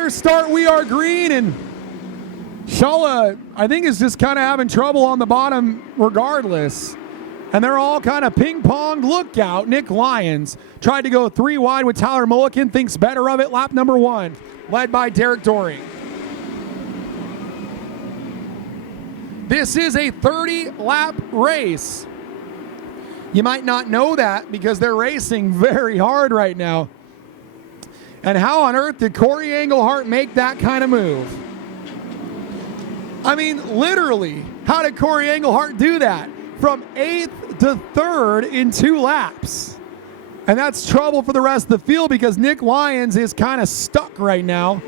better start, We Are Green, and Shula, I think, is just kind of having trouble on the bottom regardless. And they're all kind of ping-ponged. Look out, Nick Lyons tried to go 3 wide with Tyler Mulliken, thinks better of it. Lap number 1, led by Derek Doring. This is a 30-lap race. You might not know that because they're racing very hard right now. And how on earth did Corey Englehart make that kind of move? I mean, literally, how did Corey Englehart do that? From 8th to 3rd in 2 laps. And that's trouble for the rest of the field because Nick Lyons is kind of stuck right now.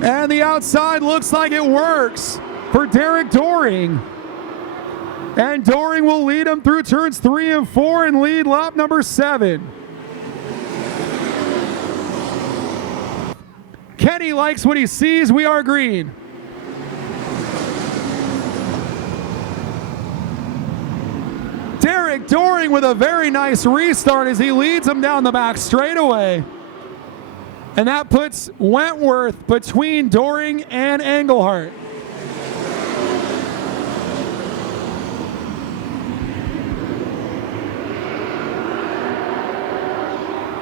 And the outside looks like it works for Derek Doring. And Doring will lead him through turns 3 and 4 and lead lap number 7. Kenny likes what he sees. We are green. Derek Doring with a very nice restart as he leads him down the back straightaway. And that puts Wentworth between Doring and Englehart.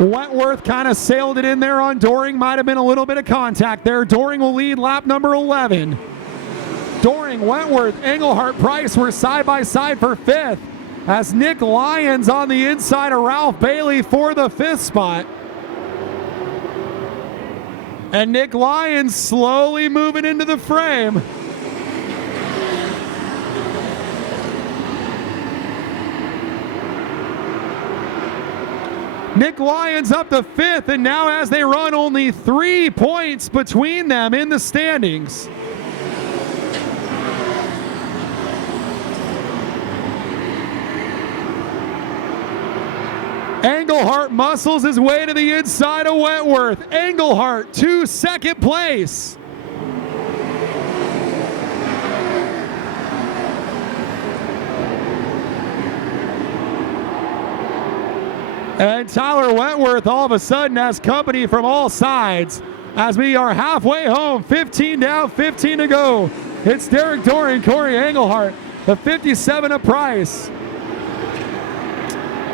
Wentworth kind of sailed it in there on Doring. Might have been a little bit of contact there. Doring will lead lap number 11. Doring, Wentworth, Englehart, Price were side by side for 5th as Nick Lyons on the inside of Ralph Bailey for the 5th spot. And Nick Lyons slowly moving into the frame. Nick Lyons up to 5th, and now as they run, only 3 points between them in the standings. Englehart muscles his way to the inside of Wentworth. Englehart to 2nd place. And Tyler Wentworth all of a sudden has company from all sides as we are halfway home. 15 down, 15 to go. It's Derek Doring, Corey Englehart, the 57 of Price.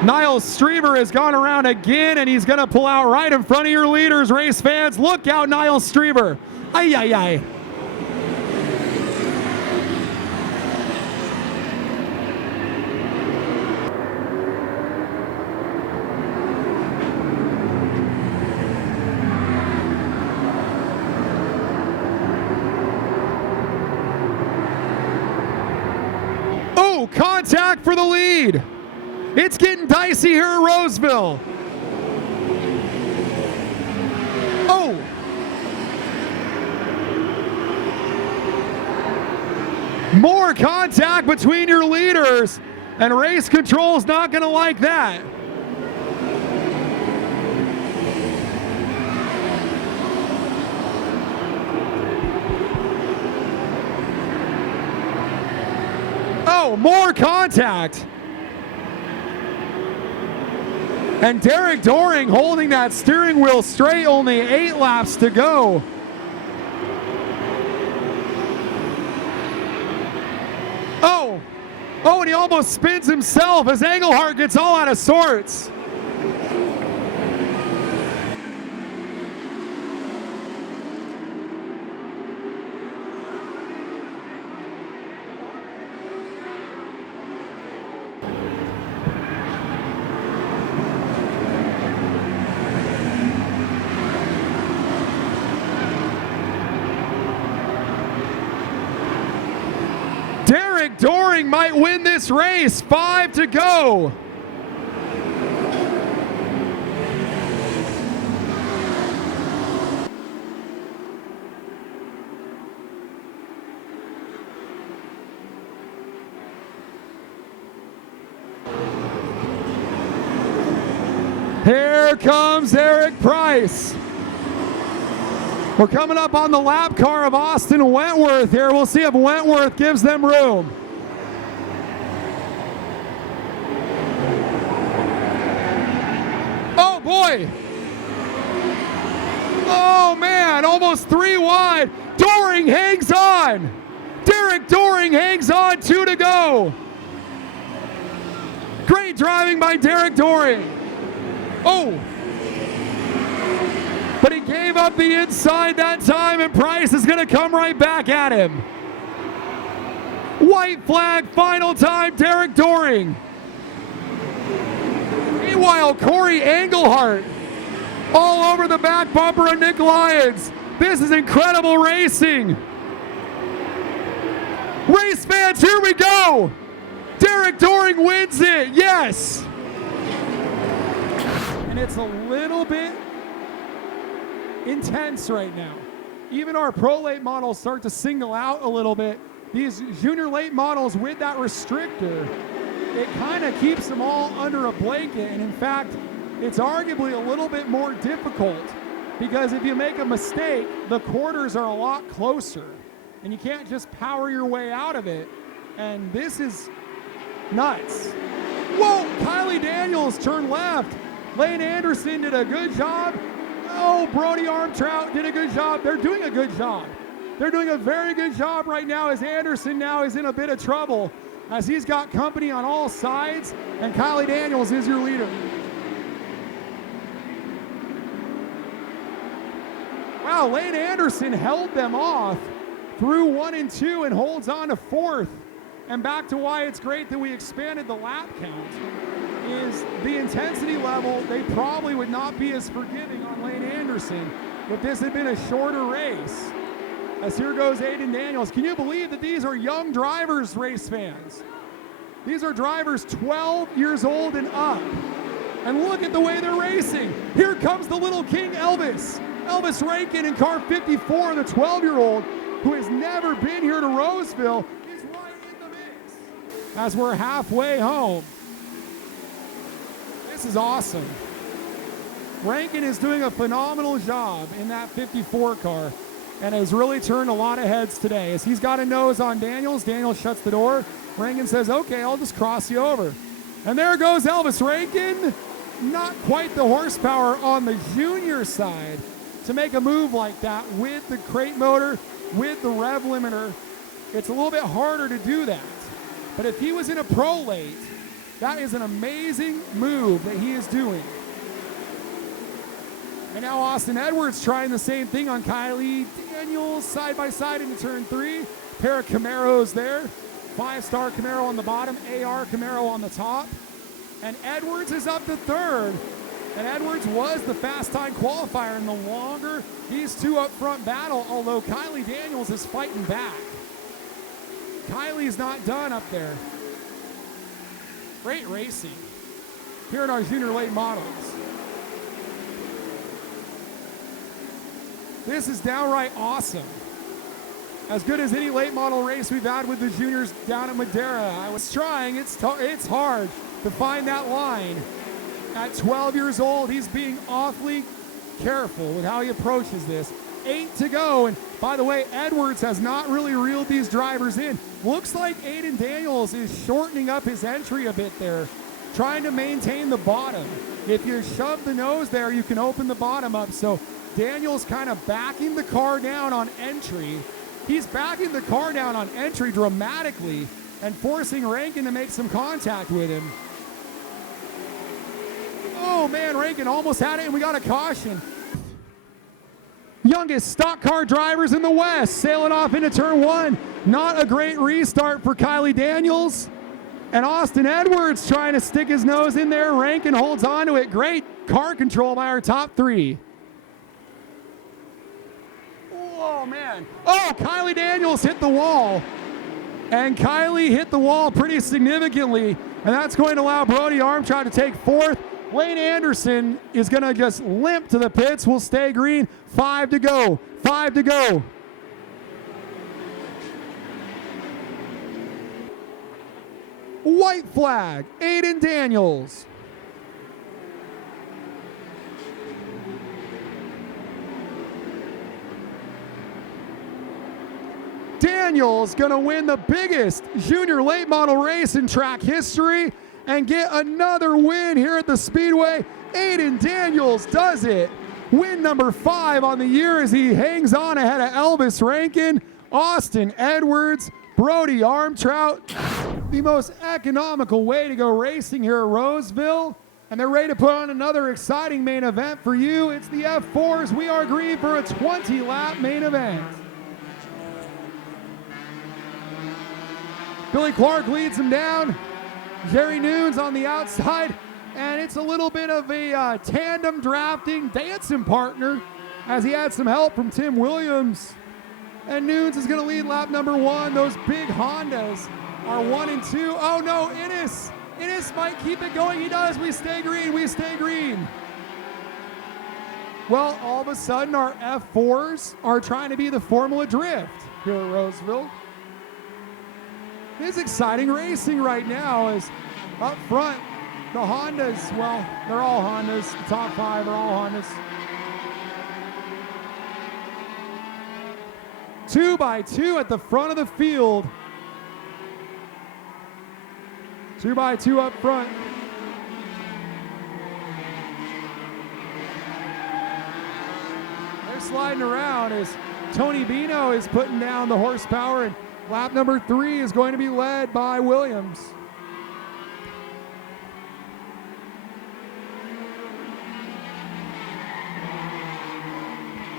Niles Streaver has gone around again, and he's going to pull out right in front of your leaders, race fans. Look out, Niles Streaver. Ay, ay, ay. Oh, contact for the lead. It's getting dicey here at Roseville. Oh. More contact between your leaders, and race control's not going to like that. Oh, more contact. And Derek Doring holding that steering wheel straight, only 8 laps to go. Oh, and he almost spins himself as Englehart gets all out of sorts. Doring might win this race. 5 to go. Here comes Eric Price. We're coming up on the lap car of Austin Wentworth here. We'll see if Wentworth gives them room. boy. Oh, man, almost 3 wide. Doring hangs on. Derek Doring hangs on, 2 to go. Great driving by Derek Doring. Oh. But he gave up the inside that time, and Price is going to come right back at him. White flag, final time, Derek Doring. Meanwhile, Corey Engelhart all over the back bumper of Nick Lyons. This is incredible racing. Race fans, here we go. Derek Doring wins it, yes. And it's a little bit intense right now. Even our pro late models start to single out a little bit. These junior late models with that restrictor, it kind of keeps them all under a blanket. And in fact, it's arguably a little bit more difficult because if you make a mistake, the quarters are a lot closer and you can't just power your way out of it. And this is nuts. Whoa, Kylie Daniels turned left. Lane Anderson did a good job. Oh, Brody Armtrout did a good job. They're doing a good job. They're doing a very good job right now as Anderson now is in a bit of trouble as he's got company on all sides, and Kylie Daniels is your leader. Wow, Lane Anderson held them off through 1 and 2 and holds on to 4th. And back to why it's great that we expanded the lap count is the intensity level. They probably would not be as forgiving on Lane Anderson if this had been a shorter race. As here goes Aiden Daniels. Can you believe that these are young drivers, race fans? These are drivers 12 years old and up. And look at the way they're racing. Here comes the little king, Elvis. Elvis Rankin in car 54, the 12-year-old who has never been here to Roseville, is right in the mix. As we're halfway home. This is awesome. Rankin is doing a phenomenal job in that 54 car and has really turned a lot of heads today. As he's got a nose on Daniels, Daniels shuts the door. Rankin says, okay, I'll just cross you over. And there goes Elvis Rankin. Not quite the horsepower on the junior side to make a move like that with the crate motor, with the rev limiter. It's a little bit harder to do that. But if he was in a pro late, that is an amazing move that he is doing. And now Austin Edwards trying the same thing on Kylie Daniels, side by side into turn 3. Pair of Camaros there. 5-star Camaro on the bottom, AR Camaro on the top. And Edwards is up to 3rd. And Edwards was the fast time qualifier, and the longer these two up front battle, although Kylie Daniels is fighting back. Kylie's not done up there. Great racing here in our junior late models. This is downright awesome. As good as any late model race we've had with the juniors down at Madera. I was trying, it's hard to find that line. At 12 years old, he's being awfully careful with how he approaches this. 8 to go, and by the way, Edwards has not really reeled these drivers in. Looks like Aiden Daniels is shortening up his entry a bit there, trying to maintain the bottom. If you shove the nose there, you can open the bottom up. So Daniels kind of backing the car down on entry. He's backing the car down on entry dramatically and forcing Rankin to make some contact with him. Oh man, Rankin almost had it, and we got a caution. Youngest stock car drivers in the West sailing off into turn 1. Not a great restart for Kylie Daniels. And Austin Edwards trying to stick his nose in there. Rankin holds on to it. Great car control by our top 3. Oh man. Oh, Kylie Daniels hit the wall. And Kylie hit the wall pretty significantly. And that's going to allow Brody Armstrong to take 4th. Lane Anderson is going to just limp to the pits. We'll stay green. 5 to go. 5 to go. White flag. Aiden Daniels. Daniels going to win the biggest junior late model race in track history and get another win here at the Speedway. Aiden Daniels does it. Win number 5 on the year as he hangs on ahead of Elvis Rankin, Austin Edwards, Brody Armtrout. The most economical way to go racing here at Roseville. And they're ready to put on another exciting main event for you. It's the F4s. We are green for a 20-lap main event. Billy Clark leads him down. Jerry Nunes on the outside. And it's a little bit of a tandem drafting dancing partner as he had some help from Tim Williams. And Nunes is going to lead lap number 1. Those big Hondas are 1 and 2. Oh no, Innes might keep it going. He does. We stay green. We stay green. Well, all of a sudden our F4s are trying to be the Formula Drift here at Roseville. It's exciting racing right now as up front the Hondas, well, they're all Hondas. The top 5 are all Hondas. 2 by 2 at the front of the field. 2 by 2 up front. They're sliding around as Tony Bino is putting down the horsepower, and lap number 3 is going to be led by Williams.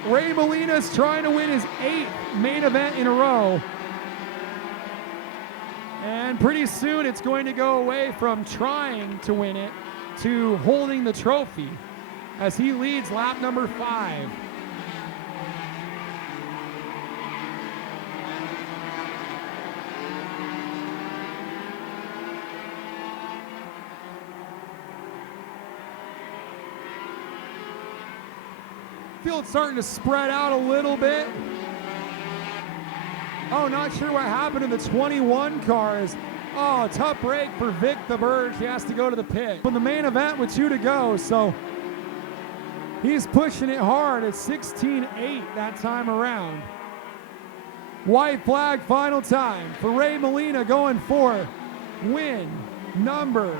Ray Molina's trying to win his 8th main event in a row. And pretty soon it's going to go away from trying to win it to holding the trophy as he leads lap number 5. Field's starting to spread out a little bit. Oh, not sure what happened to the 21 cars. Oh, tough break for Vic the Bird. He has to go to the pit. From the main event with 2 to go, so he's pushing it hard at 16.8 that time around. White flag final time for Ray Molina going for win number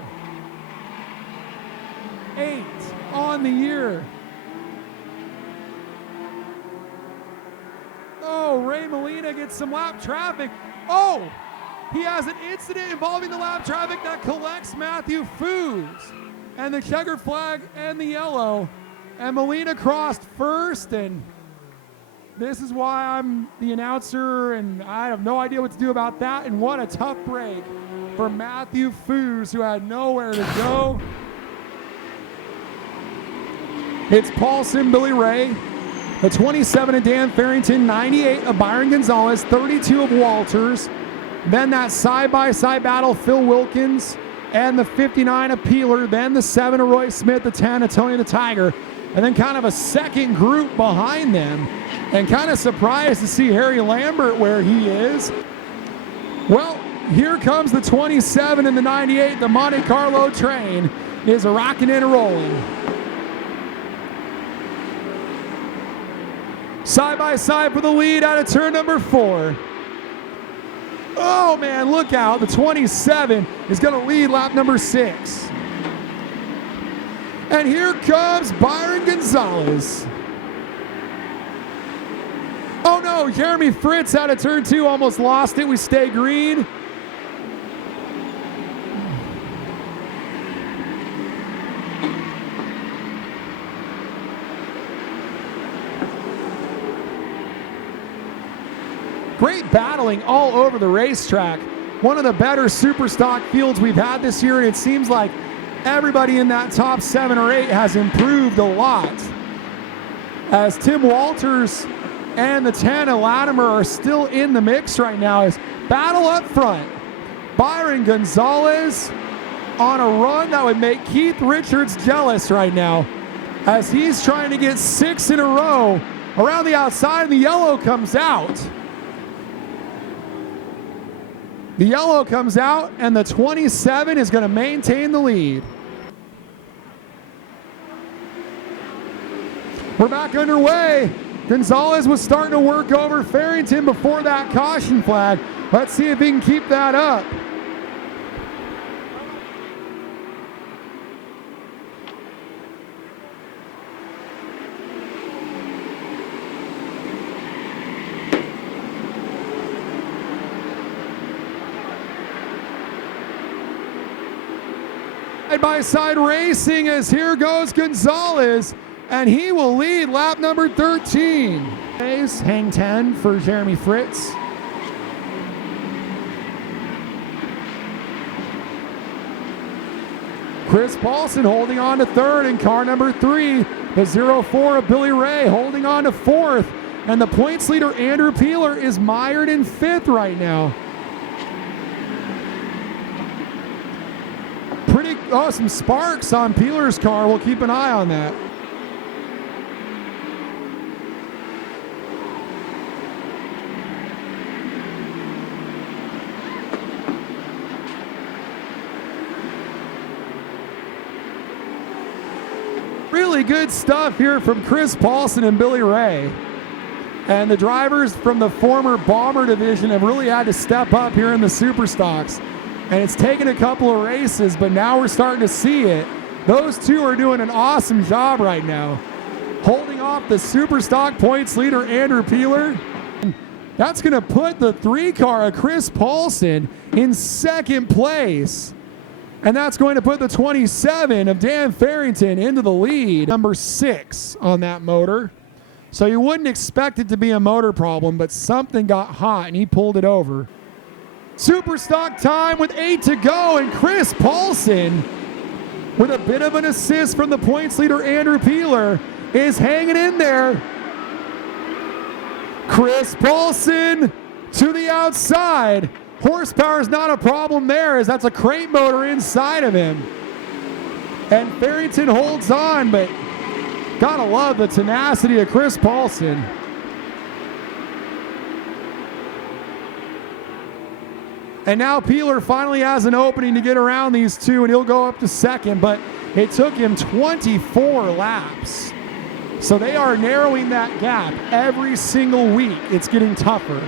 8 on the year. Oh, Ray Molina gets some lap traffic. Oh, he has an incident involving the lap traffic that collects Matthew Foos. And the checkered flag and the yellow. And Molina crossed first, and this is why I'm the announcer, and I have no idea what to do about that. And what a tough break for Matthew Foos, who had nowhere to go. It's Paulson, Billy Ray. The 27 of Dan Farrington, 98 of Byron Gonzalez, 32 of Walters. Then that side-by-side battle, Phil Wilkins, and the 59 of Peeler. Then the 7 of Roy Smith, the 10 of Tony the Tiger. And then kind of a second group behind them. And kind of surprised to see Harry Lambert where he is. Well, here comes the 27 and the 98. The Monte Carlo train is rocking and rolling. Side by side for the lead out of turn number 4. Oh man, look out. The 27 is going to lead lap number 6. And here comes Byron Gonzalez. Oh no, Jeremy Fritz out of turn 2 almost lost it. We stay green. Great battling all over the racetrack. One of the better super stock fields we've had this year, and it seems like everybody in that top 7 or 8 has improved a lot. As Tim Walters and the 10 of Latimer are still in the mix right now. As battle up front. Byron Gonzalez on a run that would make Keith Richards jealous right now, as he's trying to get 6 in a row around the outside, and the yellow comes out. The yellow comes out, and the 27 is going to maintain the lead. We're back underway. Gonzalez was starting to work over Farrington before that caution flag. Let's see if he can keep that up. Side-by-side racing as here goes Gonzalez, and he will lead lap number 13. Hang 10 for Jeremy Fritz. Chris Paulson holding on to third in car number 3. The 04 of Billy Ray holding on to fourth. And the points leader, Andrew Peeler, is mired in fifth right now. Some sparks on Peeler's car. We'll keep an eye on that. Really good stuff here from Chris Paulson and Billy Ray. And the drivers from the former Bomber division have really had to step up here in the Super Stocks. And it's taken a couple of races, but now we're starting to see it. Those two are doing an awesome job right now. Holding off the Super Stock points leader, Andrew Peeler. That's going to put the 3 car of Chris Paulson in second place. And that's going to put the 27 of Dan Farrington into the lead. Number 6 on that motor. So you wouldn't expect it to be a motor problem, but something got hot and he pulled it over. Super stock time with 8 to go, and Chris Paulson, with a bit of an assist from the points leader Andrew Peeler, is hanging in there. Chris Paulson to the outside. Horsepower is not a problem there, as that's a crate motor inside of him. And Farrington holds on, but gotta love the tenacity of Chris Paulson. And now Peeler finally has an opening to get around these two, and he'll go up to second, but it took him 24 laps. So they are narrowing that gap every single week. It's getting tougher.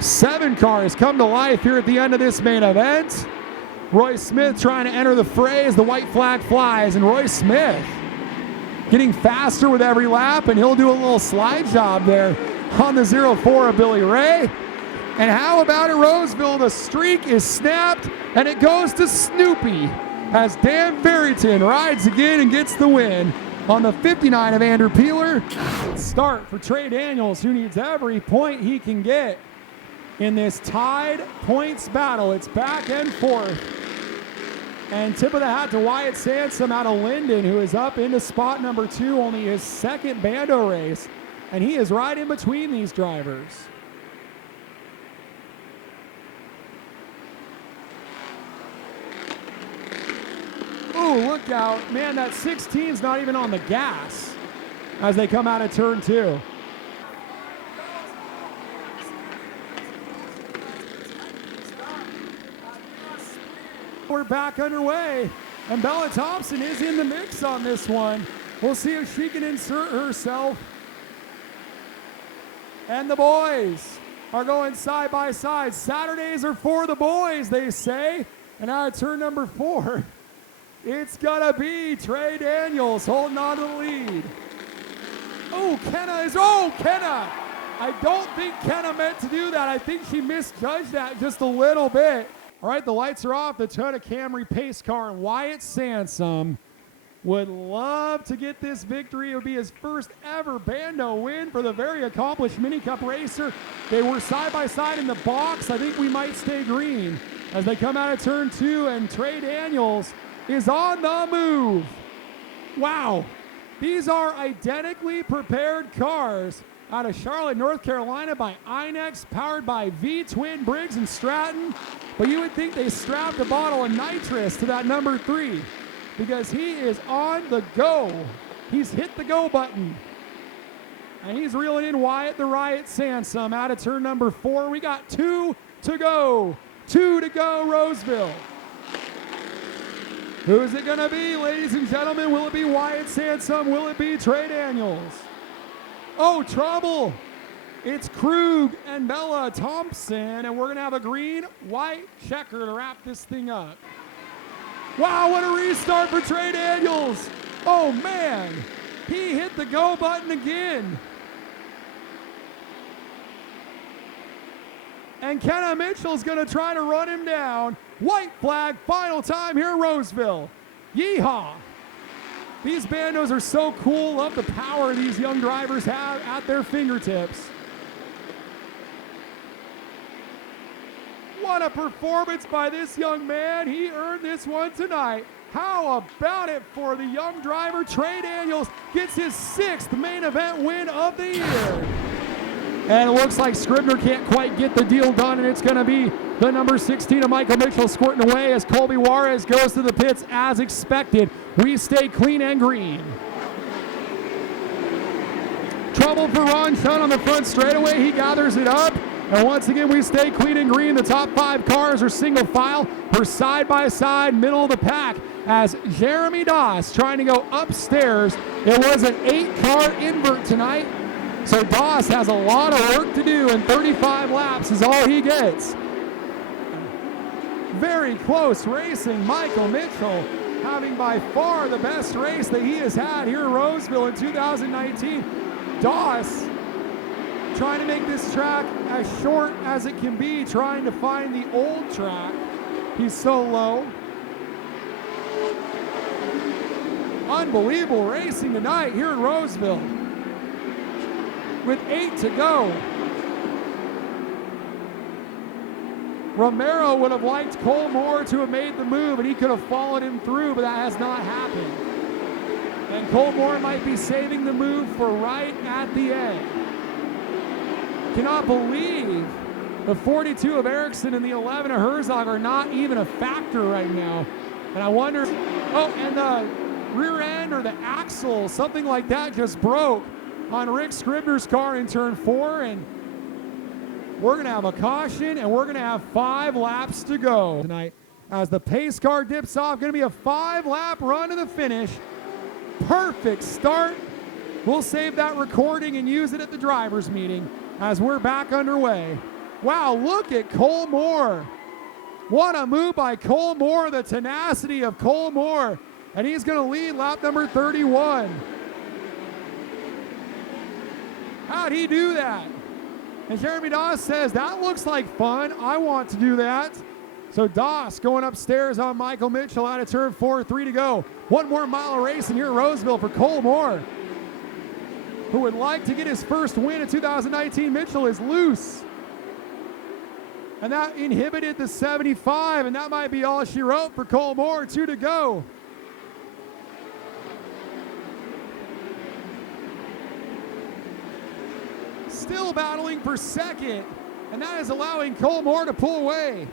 7 cars come to life here at the end of this main event. Roy Smith trying to enter the fray as the white flag flies, and Roy Smith getting faster with every lap, and he'll do a little slide job there on the 04 of Billy Ray. And how about at Roseville? The streak is snapped, and it goes to Snoopy as Dan Farrington rides again and gets the win on the 59 of Andrew Peeler. Start for Trey Daniels, who needs every point he can get in this tied points battle. It's back and forth. And tip of the hat to Wyatt Sansom out of Linden, who is up into spot number 2, only his second Bando race. And he is right in between these drivers. Oh, look out. Man, that 16's not even on the gas as they come out of turn 2. We're back underway, and Bella Thompson is in the mix on this one. We'll see if she can insert herself. And the boys are going side by side. Saturdays are for the boys, they say. And out of turn number 4, it's gonna be Trey Daniels holding on to the lead. Oh, Kenna! I don't think Kenna meant to do that. I think she misjudged that just a little bit. All right, the lights are off. The Toyota Camry pace car, and Wyatt Sansom would love to get this victory. It would be his first ever Bando win for the very accomplished Mini Cup racer. They were side by side in the box. I think we might stay green as they come out of turn 2, and Trey Daniels is on the move. Wow, these are identically prepared cars out of Charlotte, North Carolina by Inex, powered by V-Twin Briggs and Stratton. But you would think they strapped a bottle of nitrous to that number 3 because he is on the go. He's hit the go button. And he's reeling in Wyatt the Riot Sansom out of turn number 4. We got 2 to go. 2 to go, Roseville. Who is it going to be, ladies and gentlemen? Will it be Wyatt Sansom? Will it be Trey Daniels? Oh, trouble. It's Krug and Bella Thompson, and we're going to have a green-white checker to wrap this thing up. Wow, what a restart for Trey Daniels. Oh, man. He hit the go button again. And Kenna Mitchell's going to try to run him down. White flag, final time here in Roseville. Yeehaw! These bandos are so cool. Love the power these young drivers have at their fingertips. What a performance by this young man. He earned this one tonight. How about it for the young driver? Trey Daniels gets his 6th main event win of the year. And it looks like Scribner can't quite get the deal done, and it's going to be the number 16 of Michael Mitchell squirting away as Colby Juarez goes to the pits as expected. We stay clean and green. Trouble for Ron Chun on the front straightaway. He gathers it up. And once again, we stay clean and green. The top 5 cars are single file. We're side by side, middle of the pack, as Jeremy Doss trying to go upstairs. It was an 8-car invert tonight. So Doss has a lot of work to do, and 35 laps is all he gets. Very close racing. Michael Mitchell having by far the best race that he has had here in Roseville in 2019. Doss trying to make this track as short as it can be, trying to find the old track. He's so low. Unbelievable racing tonight here in Roseville. With 8 to go. Romero would have liked Cole Moore to have made the move, and he could have followed him through, but that has not happened. And Cole Moore might be saving the move for right at the end. Cannot believe the 42 of Erickson and the 11 of Herzog are not even a factor right now. And I wonder, and the rear end or the axle, something like that just broke on Rick Scribner's car in turn 4, and we're going to have a caution, and we're going to have 5 laps to go tonight. As the pace car dips off, going to be a 5-lap run to the finish. Perfect start. We'll save that recording and use it at the drivers' meeting as we're back underway. Wow, look at Cole Moore. What a move by Cole Moore, the tenacity of Cole Moore. And he's going to lead lap number 31. How'd he do that? And Jeremy Doss says, that looks like fun. I want to do that. So Doss going upstairs on Michael Mitchell out of turn 4, 3 to go. 1 more mile of racing here in Roseville for Cole Moore, who would like to get his first win in 2019. Mitchell is loose. And that inhibited the 75, and that might be all she wrote for Cole Moore. 2 to go. Still battling for second, and that is allowing Cole Moore to pull away.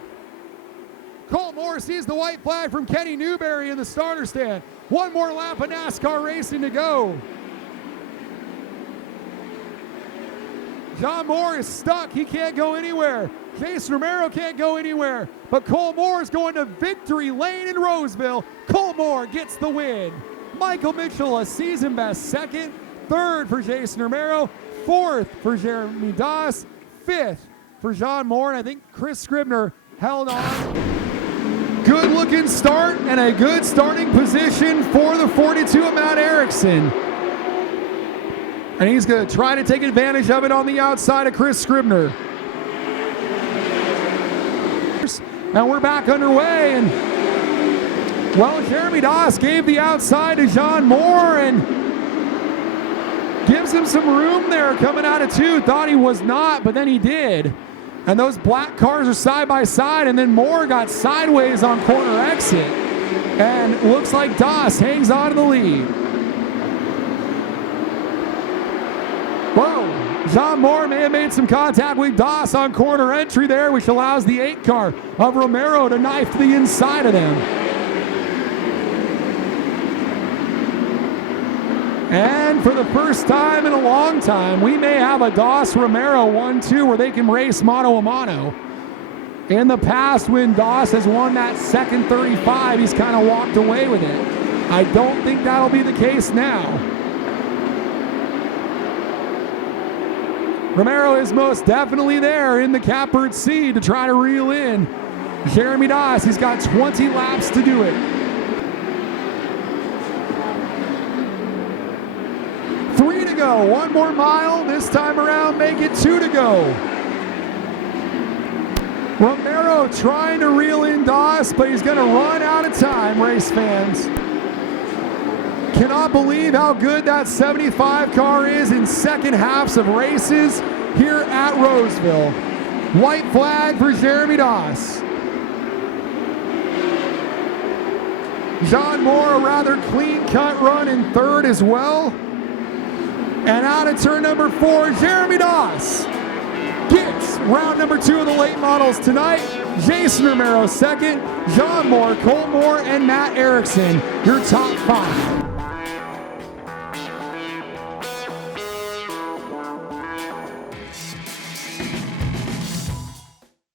Cole Moore sees the white flag from Kenny Newberry in the starter stand. 1 more lap of NASCAR racing to go. John Moore is stuck. He can't go anywhere. Jason Romero can't go anywhere. But Cole Moore is going to victory lane in Roseville. Cole Moore gets the win. Michael Mitchell, a season best second. 3rd for Jason Romero. 4th for Jeremy Doss. 5th for John Moore. And I think Chris Scribner held on. Good looking start and a good starting position for the 42 of Matt Erickson. And he's going to try to take advantage of it on the outside of Chris Scribner. And we're back underway. And, well, Jeremy Doss gave the outside to John Moore and gives him some room there coming out of 2. Thought he was not, but then he did. And those black cars are side by side, and then Moore got sideways on corner exit. And looks like Doss hangs on to the lead. Whoa, John Moore may have made some contact with Doss on corner entry there, which allows the 8 car of Romero to knife to the inside of them. And for the first time in a long time, we may have a Doss-Romero 1-2 where they can race mano a mano. In the past, when Doss has won that second 35, he's kind of walked away with it. I don't think that'll be the case now. Romero is most definitely there in the catbird seat to try to reel in Jeremy Doss. He's got 20 laps to do it. 3 to go. 1 more mile. This time around, make it 2 to go. Romero trying to reel in Doss, but he's going to run out of time, race fans. Cannot believe how good that 75 car is in second halves of races here at Roseville. White flag for Jeremy Doss. John Moore, a rather clean-cut run in third as well. And out of turn number 4, Jeremy Doss gets round number 2 of the late models tonight. Jason Romero second, John Moore, Cole Moore, and Matt Erickson, your top 5.